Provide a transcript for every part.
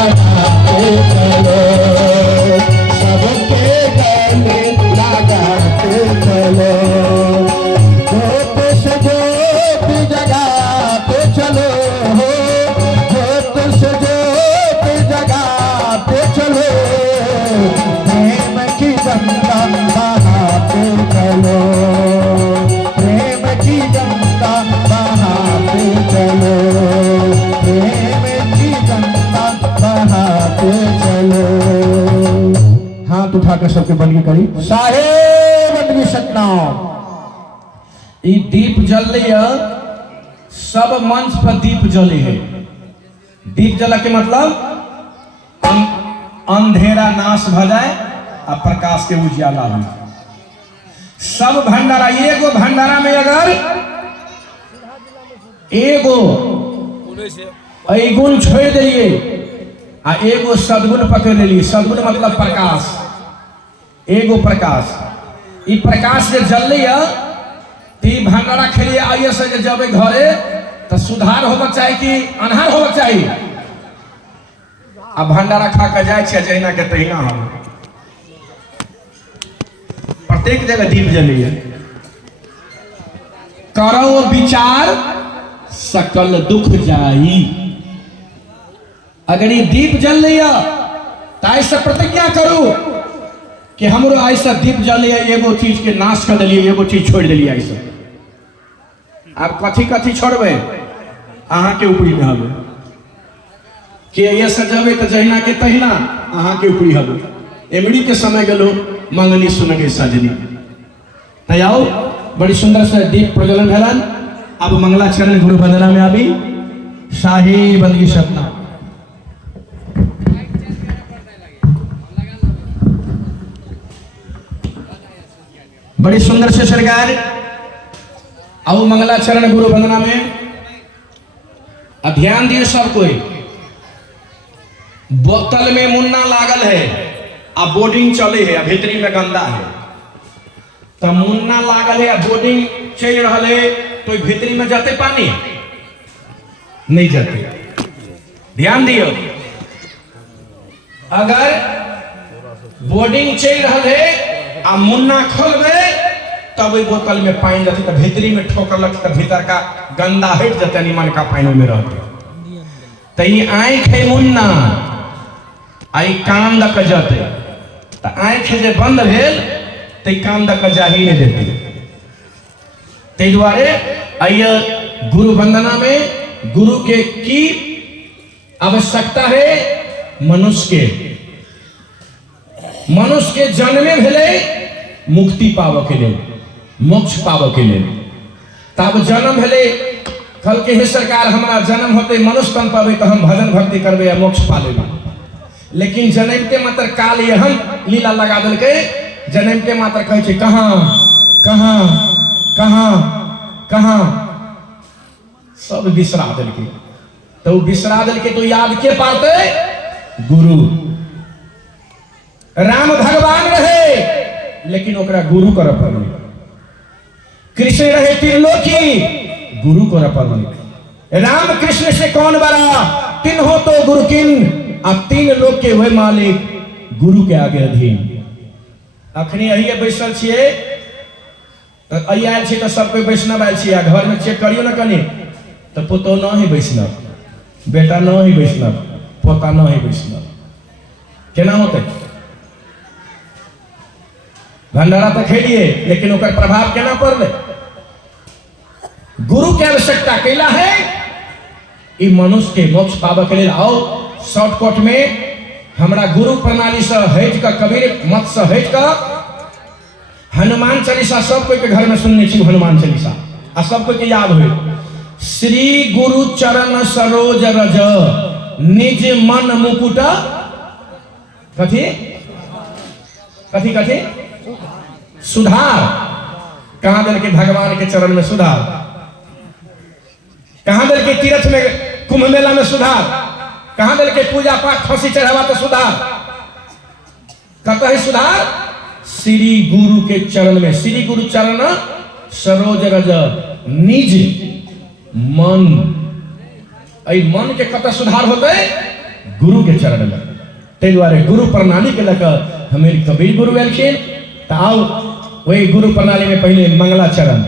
लगाते चलो, सबके गले लगाते चलो, जोत से जोत जगाते चलो, जोत से जोत जगाते चलो, प्रेम की गंगा बहाते चलो, प्रेम की गंगा बहाते चलो, प्रेम की गंगा बहाते चलो। हाथ उठाकर सबके बंदगी करी, साहेब बंदगी सतनाम। ई दीप जल रही है, सब मंच पर दीप जले है। दीप जला के मतलब अंधेरा नाश भ जाए और प्रकाश के उजियाला हो। सब भंडारा, एगो भंडारा में अगर एगो अवगुण छोड़ दिए आ एगो सद्गुण पकड़ लिए, सद्गुण मतलब प्रकाश, एगो प्रकाश, ई प्रकाश जे जल रही है ती भंडारा खेलिए आइए से जब घरे तो सुधार होगा चाहिए कि अनहार होगा चाहिए। अब भंडारा खा कर जाए जहिना के तहिना हम प्रत्येक जगह दीप जलिए। करो विचार सकल दुख जाई। अगर ये दीप जल रही है तो ऐसा प्रतिज्ञा करो कि हमरो ऐसा दीप जल रही है, एगो चीज के नाश कर दिलिए, एगो चीज छोड़ दिलिए। ऐसा आप कथी कथी छोड़बे अहाँ के ऊपरी में हबे कि ये सजबे तो जहिना के तहिना अहाँ के ऊपरी हबे। एमड़ी के समय गलो मंगनी सुनगे सजनी तो आओ बड़ी सुंदर से दीप प्रज्वलन भेलन। अब मंगलाचरण गुरु वंदना में आबी शाही बंदगी सपना। बड़ी सुंदर से सरकार आओ मंगलाचरण गुरु वंदना में ध्यान दिए सब कोई। बोतल में मुन्ना लागल है आ बोर्डिंग चले है, भीतरी में गंदा है। तो मुन्ना लागल है आ बोर्डिंग चल रहा है तो भीतरी में जाते पानी नहीं जाते। ध्यान दियो, अगर बोर्डिंग चल रहा है आ मुन्ना खोल गए तब बोतल में पानी जाती तो भीतरी में ठोकर लगती तो भीतर का गंदा हट जाता, निमन का पानी में रहते। तो ये आँख है मुन्ना, आई कान दक जाते तो आँख जे बंद भेल तो कान दक जा ही नहीं देते। ते द्वारे आइए गुरु वंदना में गुरु के की आवश्यकता है। मनुष्य के जन्मे भेले मुक्ति पाव के लिए, मोक्ष पाव के लिए। तब जन्म भेले कल के हे सरकार हमारा जन्म होते मनुष्य तन पावे तो हम भजन भक्ति करबे या मोक्ष पा लेबे। लेकिन जन्म के मात्र काल एहन लीला लगा दिल के, जन्म के मात्र कहे छे कहाँ कहाँ कहाँ कहाँ सब बिसरा दिल के। तो बिसरा दिल के तो याद के पाते गुरु। राम भगवान रहे लेकिन ओकरा गुरु कर पड़े। कृष्ण रहे त्रिलोकी, गुरु कर पड़े। राम कृष्ण से कौन बड़ा, तीन हो तो गुरु किन, अब तीन लोग के हुए मालिक गुरु के आगे अधीन। अखनी अहिए बैसल छिए तो आयल छी तो सब कोई वैष्णव आयल छी, घर में चेक करियो ना कनी तो पुतो न ही वैष्णव, बेटा न ही वैष्णव, पोता न ही वैष्णव। केना होते? भंडारा तो खेलिए लेकिन ओकर प्रभाव केना पड़ले? गुरु के आवश्यकता कैला है। ई मनुष्य के मोक्ष पावे के लिए आओ शॉर्टकट में हमरा गुरु प्रणाली से हट का, कबीर मत से हट का हनुमान चालीसा सब कोई के घर में सुनने छी। हनुमान चालीसा आ सब कोई के याद हुए। श्री गुरु चरण सरोज रज निज मन मुकुट कथी कथी कथी सुधार। कहां दिल के भगवान के चरण में सुधार, कहां दिल के तीर्थ में कुंभ मेला में सुधार, कहां दिल के पूजा पाठ खसी चढ़ावा तो सुधार। कतः सुधार? श्री गुरु के चरण में। श्री गुरु चरण सरोज रज निज मन। मन के कतः सुधार होते? गुरु के चरण में। ते द्वारे गुरु प्रणाली के लक हमें कबीर गुरु एलखिन। तो आओ वही गुरु प्रणाली में पहले मंगलाचरण।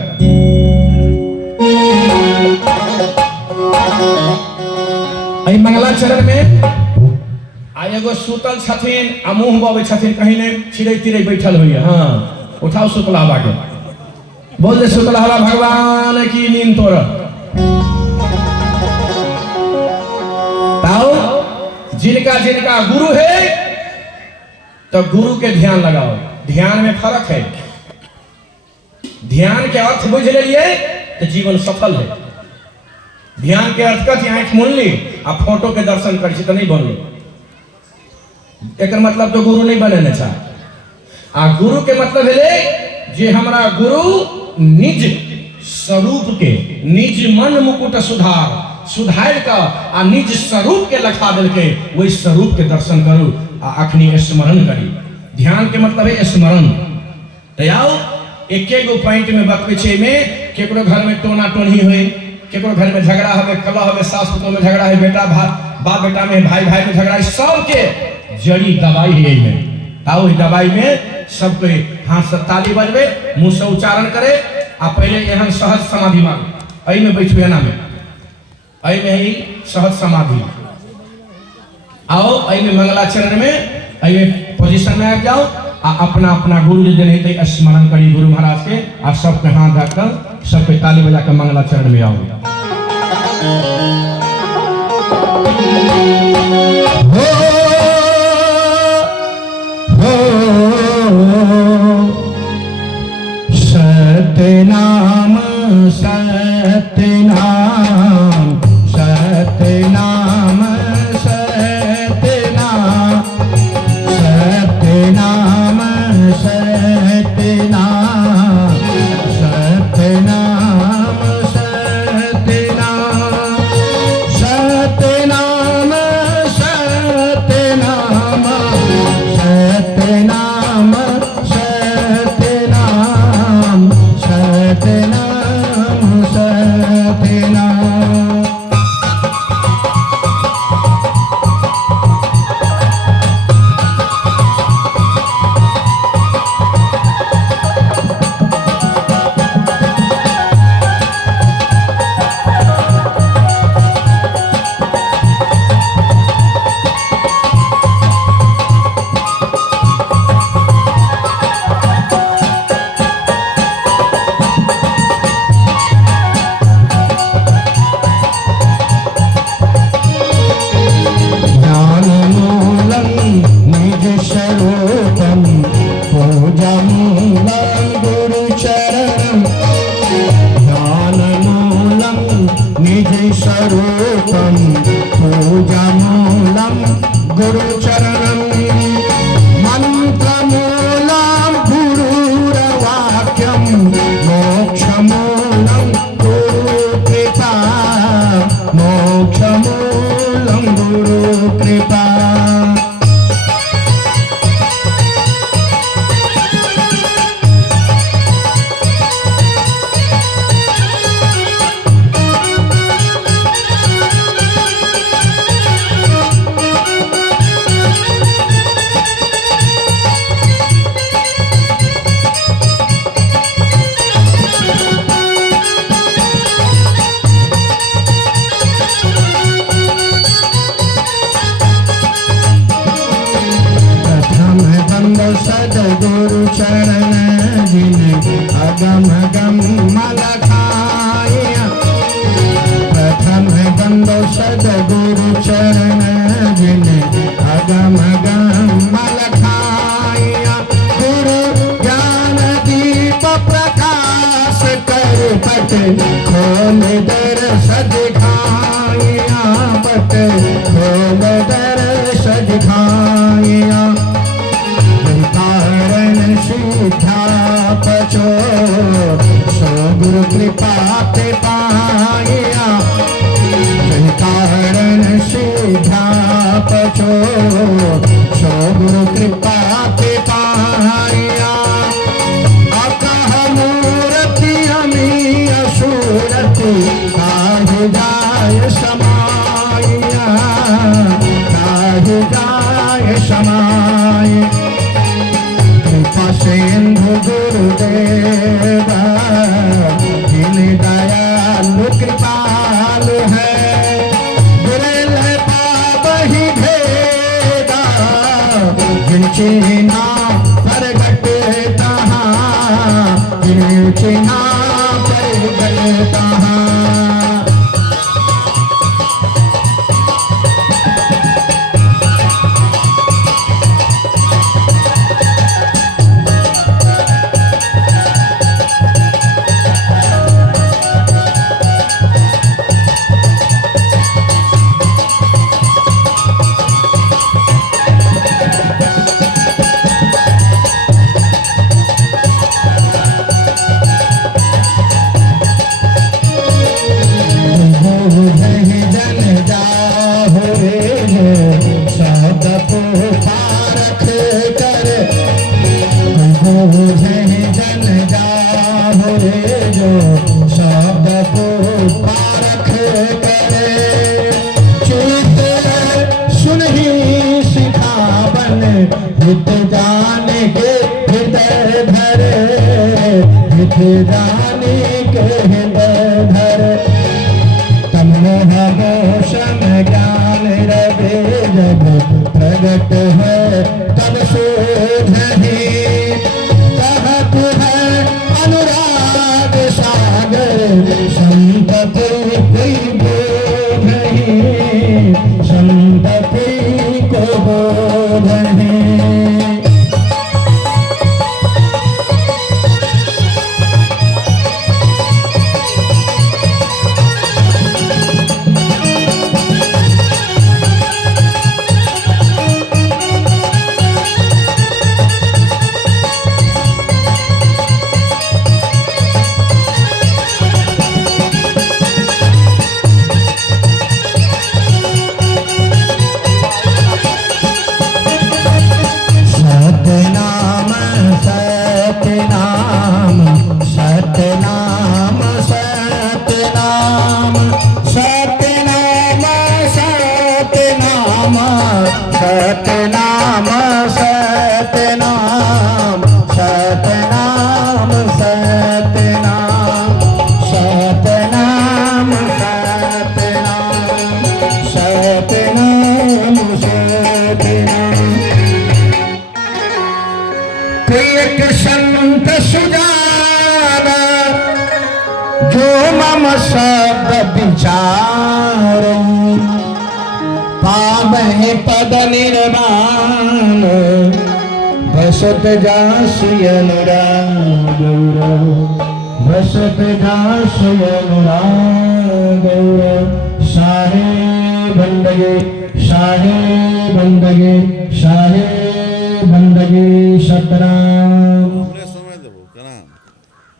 आई मंगलाचरण में एगो सुतल छथिन आ मुंह बवे छथिन, कहीं ने चिड़ै तिड़ै बैठल हुई। हाँ उठाओ शुक्ला बाके बोल दे शुक्ला भगवान की नींद तोड़। आओ जिनका जिनका गुरु है तो गुरु के ध्यान लगाओ। ध्यान में फर्क है। ध्यान के अर्थ बुझ लिए तो जीवन सफल है। ध्यान के अर्थ कथी आंख मून ली आ फोटो के दर्शन कर तो नहीं बनलो। एक मतलब तो गुरु नहीं बने चाह। आ गुरु के मतलब है जे हमारा गुरु निज स्वरूप के निज मन मुकुट सुधार का आ निज स्वरूप के लखा दिल के वही स्वरूप के दर्शन करू आ अखनी स्मरण करी। ध्यान के मतलब है स्मरण। तो आओ एक गो पॉइंट में बतबे छे में केकरो घर में टोना टोनी हुए, केकरो घर में झगड़ा हवे, कलह हवे, सास पुतोह में झगड़ा है, बेटा बाप बेटा में, भाई भाई में झगड़ा है, सबके जड़ी दवाई है में। आओ इस दवाई में सबको हाथ से ताली बजबे, मुंह से उच्चारण करे आ पहले एहन सहज समाधि मांगे। में बैठबे ना में में ही सहज समाधि। आओ में मंगलाचरण में पोजीशन में आ जाओ आ अपना अपना गुरु जी देने स्मरण करी गुरु महाराज के आ सबके हाथ धरकर सबके ताली बजा कर मंगलाचरण में आओ। सतनाम सतनाम सतनाम सतनाम सतनाम सतनाम सतनाम सतनाम सतनाम सतनाम सतनाम सतनाम सतनाम। स्वरूपम पूजामूलम गुरुचरणम मंत्रमूलम गुरुर्वाक्यम मोक्षमूलम गुरुकृपा मोक्षमूलम गुरुकृपा। सदगुरु चरण जिन अगम गम मलखाया प्रथम बंदो सदगुरु चरण जिन अगम गम मलखाया गुरु ज्ञान दीप प्रकाश कर पट खोल दर सदिखाया पट खोल दर सदिखाया पचो सो गुरु कृपा ते पाया कारण सीधा पचो सो गुरु कृपा ते पाया अकह मूर्ति हमी असुरति काज जाय समाया ताहि जाय समाय कृपा सिंधु गुरुदेव दीन दयालु कृपालु है बिरल पावहि भेदा जिनचिना प्रगट तहाँ जिनचिना प्रगट तहाँ हित जाने के हृदय धरे हित जाने के हृदय धरे तम मोह मोशन ज्ञान रवे जब प्रगट है तब शोधहि कहत है अनुराग सागर संत कोई बोध नहीं संत को बोध नहीं संत सुजाना जो मम सब विचार पावहि पद निर्वाण बसत जासि अनुराग बसत जासि अनुराग साहे बंदगे शाहे बंदगे शाहे बंदगी सतराम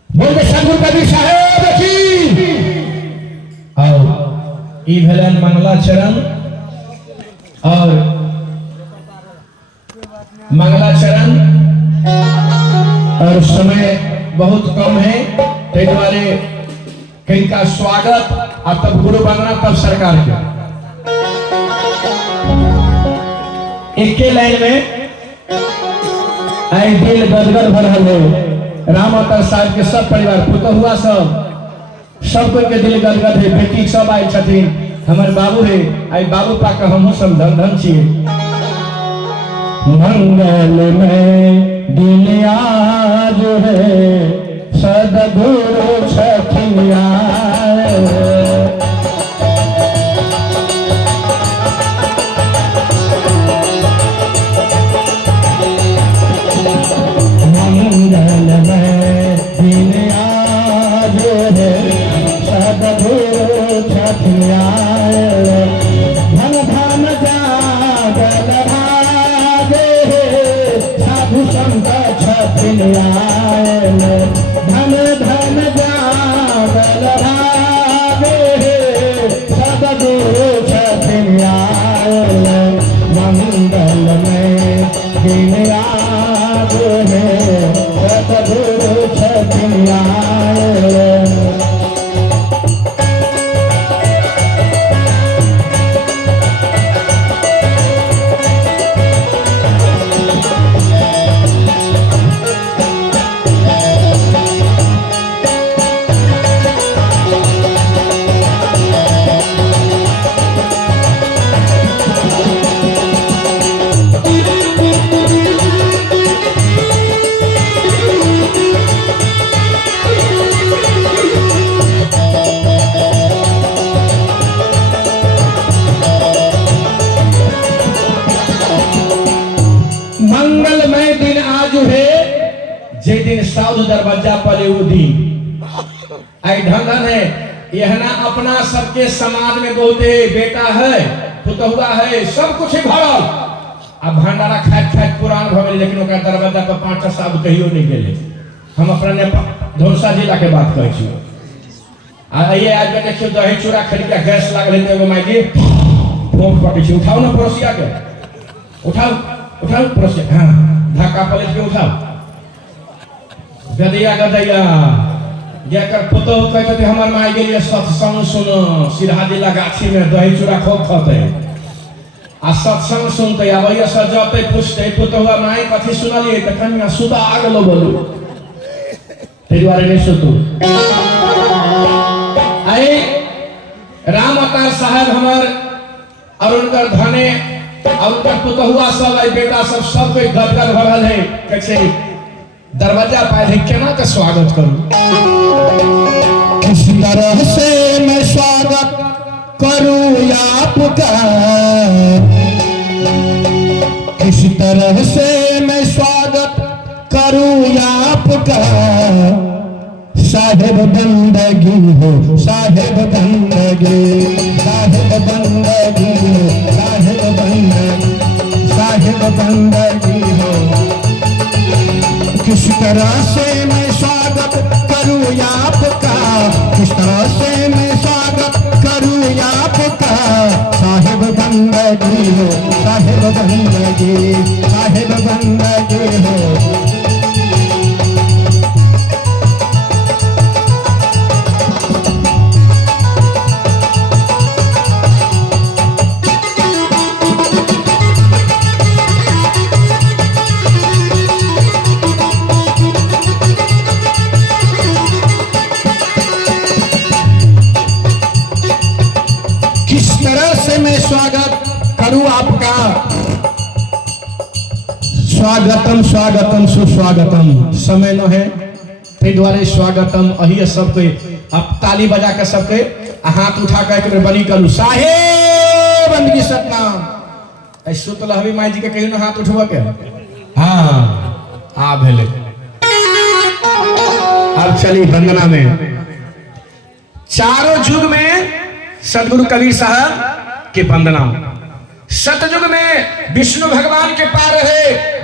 बोलते सदगुरु कबीर साहेब की और ई भेलन मंगलाचरण और मंगलाचरण और समय बहुत कम है ते द्वारे कहीं का स्वागत और तब गुरु बनना तब सरकार के एक के लाइन में आई दिल गदगद भरल है राम अवतार साहब के सब परिवार पुत हुआ सब कोई के दिल गदगद है बेटी सब आए छथिन हमारे बाबू है आई बाबू पाक हमहू सब धन धन छिए मंगल में दिन आज है सदगुरु छठिया धन धन जागल भागे सदगुरु छठिन आयल मंगल में दिन रात है सदगुरु छठिन आयल जे दिन साउद दरवाजा पले वो दिन आई ढंगन है यहना अपना सबके समाज में बहुते बेटा है पुतहुआ है सब कुछ भरल अब भंडारा खात खात पुरान भ गेल लेकिन ओकरा दरवाजा पर 5 साल कहियो नहीं गेले। हम अपना नेपाल धौरसा जिला के बात कहै छी आ ये आज के देखियो दही चूड़ा खरीद के गैस लागल है एगो माई जी फोन पकै छी उठाओ ना पड़ोसिया के उठाओ पड़ोसिया हां धक्का पलट के उठाओ गदैया जेकर पुतो कहते हमर माई गेलिए सत्संग सुनो सिरहा जिला गाछी में दही चूड़ा खूब खते आ सत्संग सुनते आबैया सजते पूछते पुतोवा माई कथी सुनलिए त कन्या सुता आ गेलो बोलू ते द्वारे नहीं सुतू आई राम अवतार साहब हमर और उनकर धने और उनकर पुतहुआ सब आई बेटा सब कोई गदगद भ रहल है कैसे दरवाजा पाए केना के स्वागत करूं किस तरह से मैं स्वागत करूं आपका किस तरह से मैं स्वागत करूं आपका साहेब बंदगी हो साहेब बंदगी साहेब बंदगी हो साहेब बंदगी हो किस तरह से मैं स्वागत करूं आपका किस तरह से मैं स्वागत करूं आपका साहेब बंदगी हो साहेब बंदगी हो स्वागत करूं आपका स्वागतम स्वागतम सुस्वागतम समय न है ते द्वारे स्वागतम अही सबके अब ताली बजा के सबके हाथ उठा के बनी करू साहेब बंदगी सतनाम ऐ सुतल हबी माई जी के कहियो न हाथ उठवा के हां आ भेले अब चली वंदना में चारों युग में सदगुरु कबीर साहब के वंदना सतयुग में विष्णु भगवान के पार है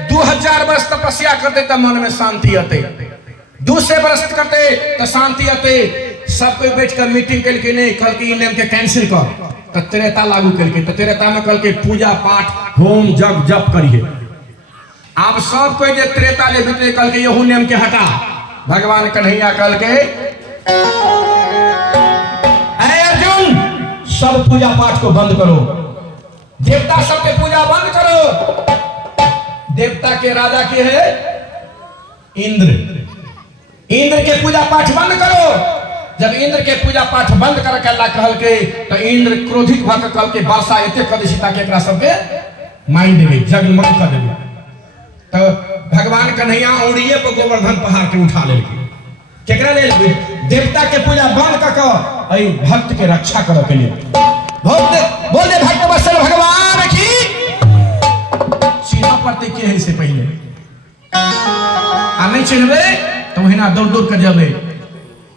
2000 वर्ष तपस्या करते तब मन में शांति आते दूसरे वर्ष करते तो शांति आते सब कोई बैठ कर मीटिंग करके नहीं कल के नेम के कैंसिल कर तो त्रेता लागू करके तो त्रेता में कल के पूजा पाठ होम जप जप करिए आप सब कोई जे त्रेता ले बीते कल के यहू नेम के हटा भगवान कन्हैया कल के सब पूजा पाठ को बंद करो देवता सबके पूजा बंद करो देवता के राजा के है इंद्र के पूजा पाठ बंद करो जब इंद्र के पूजा पाठ बंद करके अल्लाह कहल के तो इंद्र क्रोधित भऽ कल के वर्षा एते कर दै ताकि एकरा सबके मारि देबे जगमग कर देबे तो भगवान कन्हैया औड़िए पर गोवर्धन पहाड़ के उठा लेलकै केकरा लेल देवता के पूजा बंद क के भक्त के रक्षा करे के लिए बोल दे भक्त वत्सल भगवान की सीधा पड़ते के है से पहले आ नहीं चलबे तो हिना दौड़ दौड़ के जबे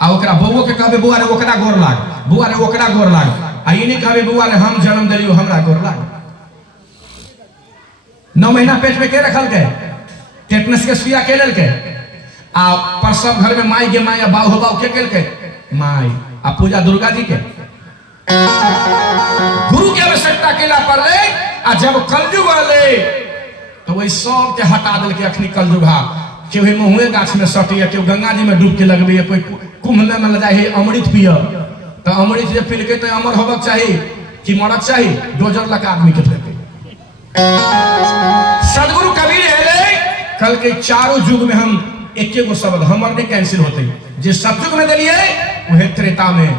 आ ओकरा बौओ के कहबे बौआ रे ओकरा गोर लाग बौआ रे ओकरा गोर लाग आ ई नहीं कहबे बौआ रे हम जन्म देलियो हमरा गोर लाग 9 महीना पेट में के रखल के टेटनस के सुइया के लेल के आ प्रसव घर में माई के माई बाऊ हो बाऊ के केल के माई आ पूजा दुर्गा जी के गुरु के आवश्यकता केला पड़ले आ जब कलयुग आले तो वही सब के हटा दिल के अखनी कलयुग हा केहू महुए गाछ में सटिया केहू गंगा जी में डूब के लगबे कोई कुंभ में ल जाए अमृत पिय तो अमृत जे पी के तो अमर होबक चाहिए कि मरक चाहिए डोजर लगा आदमी के फेंके सदगुरु कबीर है कल के चारों युग में हम एक गो शब्द हमर नहीं कैंसिल होते जे सतयुग में दिलिए वह त्रेता में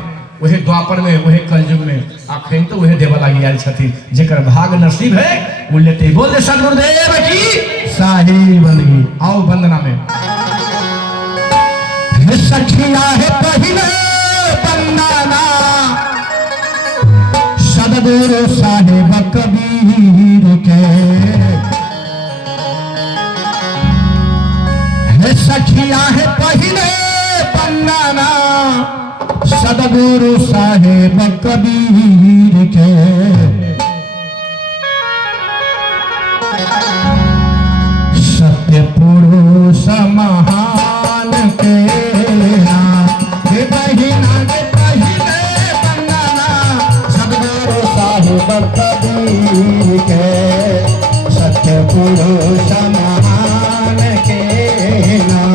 वह द्वापर में वह कलयुग में आखिर तो वह देवा लागी आयल छथिन जेकर भाग नसीब है वो लेते बोल दे सदगुरुदेव की साही बंदगी आओ वंदना में सखिया है पहले वंदना सदगुरु साहेब कबीर के सखिया बंदना सदगुरु साहेब कबीर के सत्य पुरुष महान के हे बहिना के पहिले बंदना सदगुरु साहेब कबीर के सत्य पुरुष महान के ना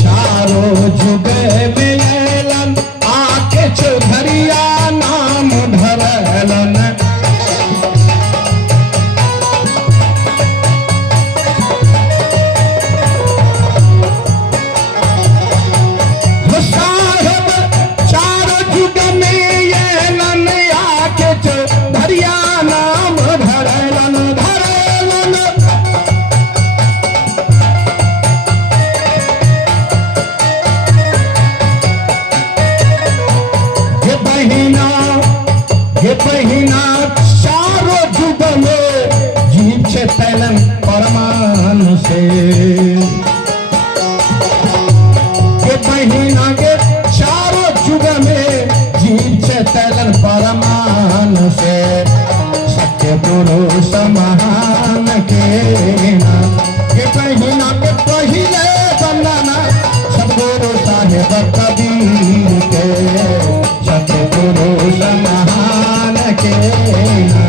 चारों जुग में ऐलन आके चौधरिया नाम धरलन साहेब चारों जुग में ऐलन आके चौधरिया नाम धरलन ये बहिना चारों जुग में जीव छे तैलन परमान से ये बहिना के चारों जुग में जीव छे तैलन परमान से सत्य पुरुष महान के ना ये बहिना के पहिले बंदना सदगुरु साहेब कबीर के सत्य पुरुष महान के ना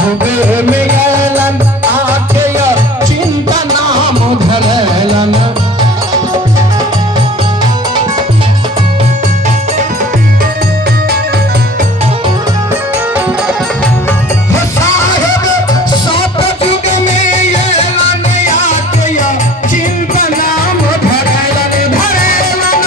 जुग में ऐलन आके चिंता नाम धरलन साहेब सात जुग में ऐलन आके चिंता नाम धरलन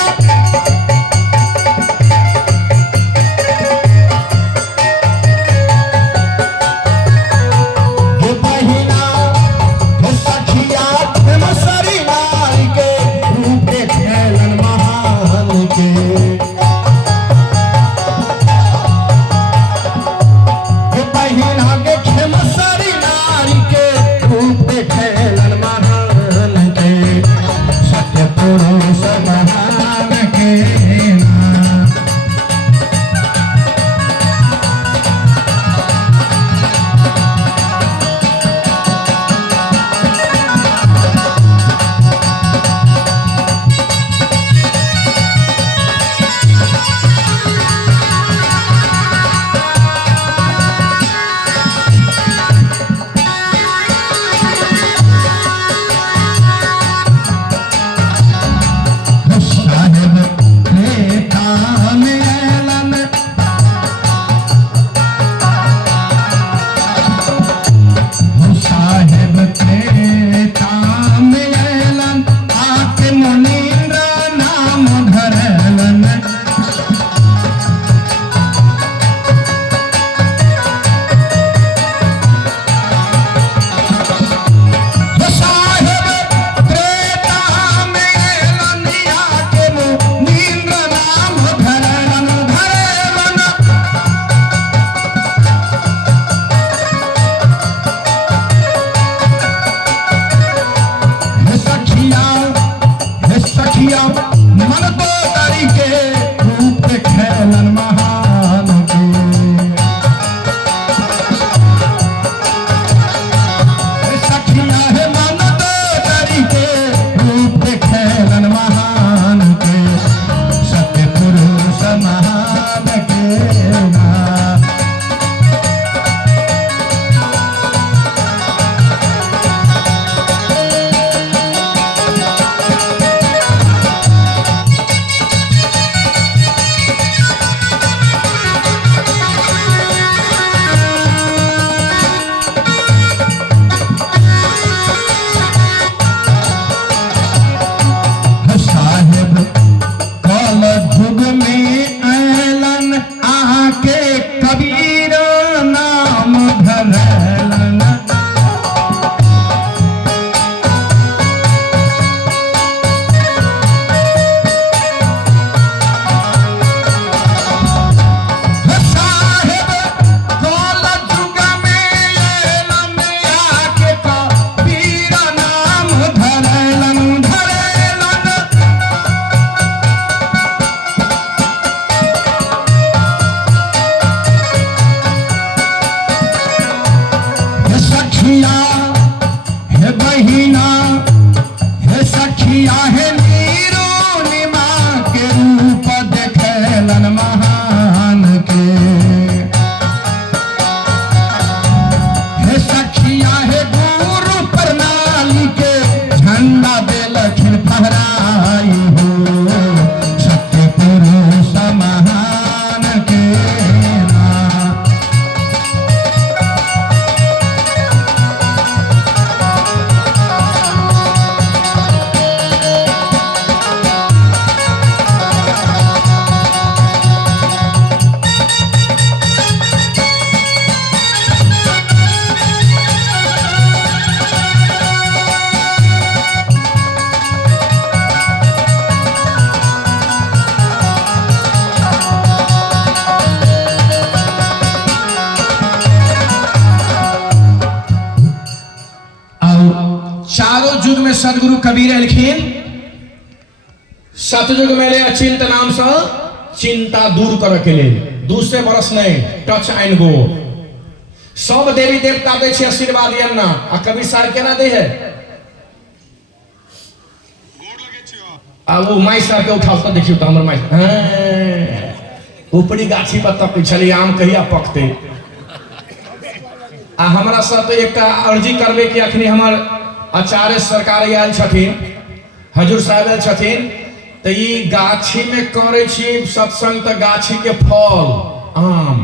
युग में सदगुरु कबीर एलखिन सतयुग में ले अचिंत नाम से चिंता दूर कर के लिए 200 बरस नहीं टच एंड गो सब देवी देवता दे छे आशीर्वाद अन्ना आ कबीर साहब केना दे है आ वो माई साहब के उठाओ तो देखियो तो हमर माई ऊपरी गाछी पर तक चली आम कहिया पकते आ हमरा साथ एक अर्जी करबे कि अखनी हमर आचार्य सरकार आयल छथिन हजूर साहब आयल छथिन तो ये गाछी में करे छी सत्संग तो गाछी के फल आम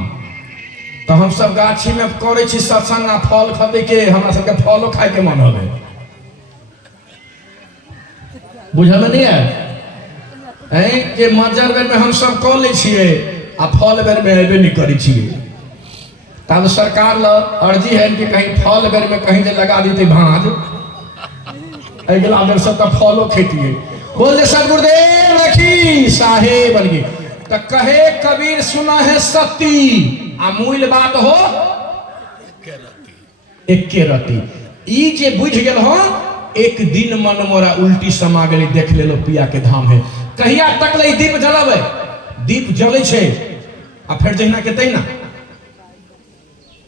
तो हम सब गाछी में करे छी सत्संग आ फल खते के हमरा सबके फलो खाए के मन होवे बुझल नहीं है के मजर बेर में हम सब कह ले छिए आ फल बेर में अबे नहीं करी छिए तब सरकार ल अर्जी है कि कहीं फल बेर में कहीं जे लगा देते भांज अगला बेर सब तो फलो खेतिए बोल सदगुरुदेव रखी साहेब बन गई तो कहे कबीर सुना है सती आ मूल बात हो एके रति ई जे बुझ गेल हो एक दिन मन मोरा उल्टी समा गेली देख ले लो पिया के धाम है कहिया तक ले दीप जलावे दीप जले छे आ फिर जहिना के तहिना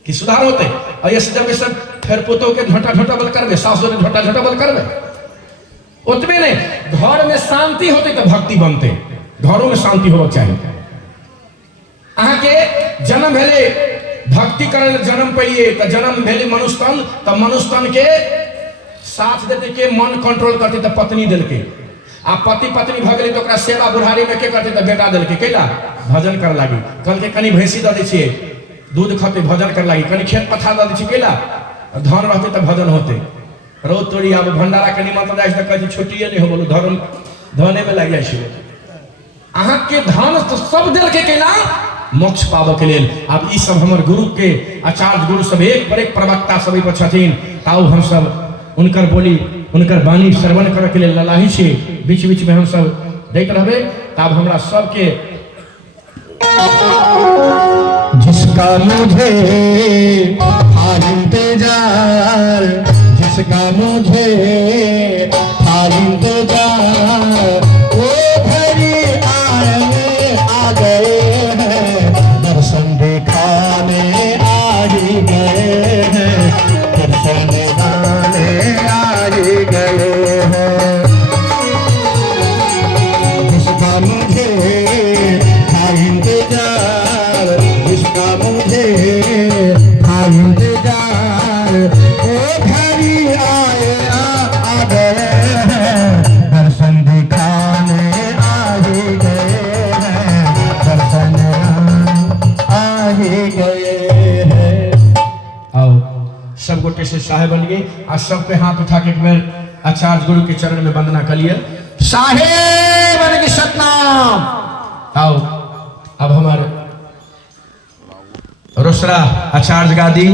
कि सुधार होते और ऐसे जब सब फिर पुतो के झोटा झोटा बल करबे सासुर ने झोटा झोटा बल करबे उतने नहीं घर में शांति होते तो भक्ति बनते घरों में शांति होना चाहिए अहाँ के जन्म भेले भक्ति करे जन्म पड़िए तो जन्म भेले मनुष्यतन तो मनुष्यतन के साथ देते के मन कंट्रोल करते तो पत्नी दिल के आ पति पत्नी भगले तो ओकरा सेवा बुढ़ारी में के करते तो बेटा दिल के केला भजन कर लागी कल के कनी भैंसी द दे छिए दूध खाते भजन कर लागी कनी खेत पथार द दे छी केला धन रहते तो भजन होते रोज तोड़ी अब भंडारा के निमंत्रण जाय त कहि छुट्टिए नहीं हो बोलो धर्म धने में लग जाय छै अहाँ के धन तो सब दिल के केला मोक्ष पावे के लेल अब ई सब हमर गुरु के आचार्य गुरु सब एक पर एक प्रवक्ता सब पर छथिन ताऊ हम सब उनकर बोली उनकर वाणी श्रवण करे के लिए ललाही छे बीच बीच में हम सब देख रहबे तब हमरा सब के जिसका मुझे था इंतजार जिसका मुझे था इंतजार वो घड़ी आने आ गए हैं दर्शन दिखाने आ ही गए हैं दर्शन दिखाने आ ही गए हैं जिसका मुझे था इंतजार जिसका मुझे था इंतजार वो घड़ी आए आ गए हैं दर्शन दिखाने आ ही गए हैं दर्शन आ ही गए हैं आओ सब गोटे से साहेब बन गए आ सब पे हाथ उठा के एक बार आचार्य गुरु के चरण में वंदना करिए साहेब बन के सतनाम आओ अब हमारे रोसड़ा आचार्य गादी